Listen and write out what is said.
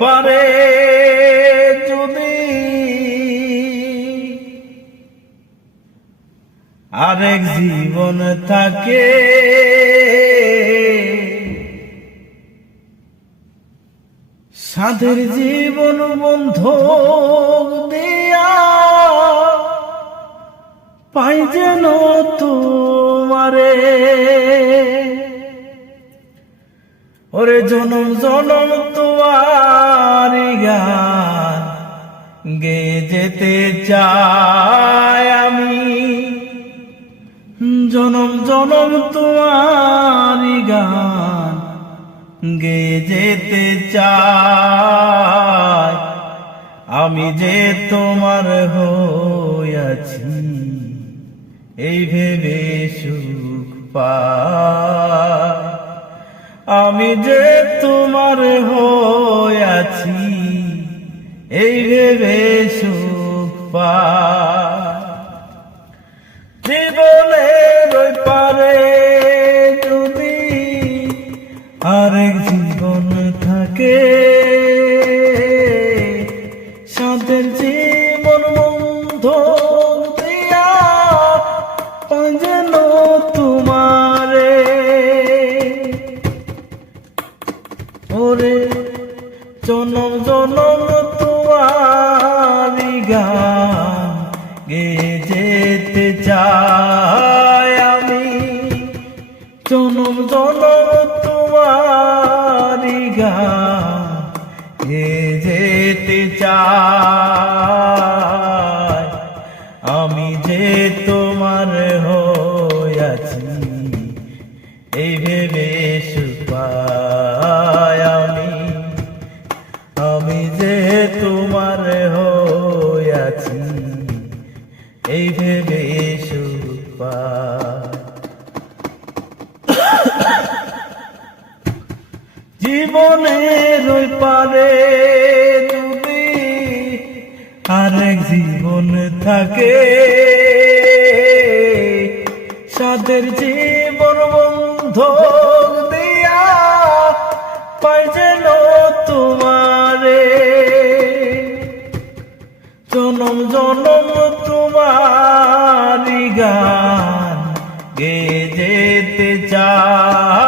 পারে যদি আরেক জীবন থাকে, সাধের জীবন বন্ধক দিয়া পাই যেন তোমারে। ওরে জনম জনম তোমারি গান গে যেতে চাই আমি, জনম জনম তোমারি গান গে যেতে চাই আমি, যে তোমার হইয়াছি এই ভেবে সুখ পাই। আমি যে তোমার হইয়াছি এই ভেবে সুখ পাই। জীবনের ওই পারে যদি আরেক জীবন থাকে, সাধের জীবন বন্ধক দিয়া পাই যেন তোমারে। ওরে জনম জনম তোমারি গান গে যেতে চাই আমি, জনম জনম তোমারি গান গে যেতে চাই আমি, যে তোমার হইয়াছি এই ভেবে সুখ পাই আমি, আমি যে তোমার হইয়াছি এই ভেবে সুখ পাই। জীবনের ওই পারে যদি আরেক জীবন থাকে, সাধের জীবন বন্ধক দিয়া পাই যেন তোমারে। জনম জনম তোমারি গান গে যেতে চাই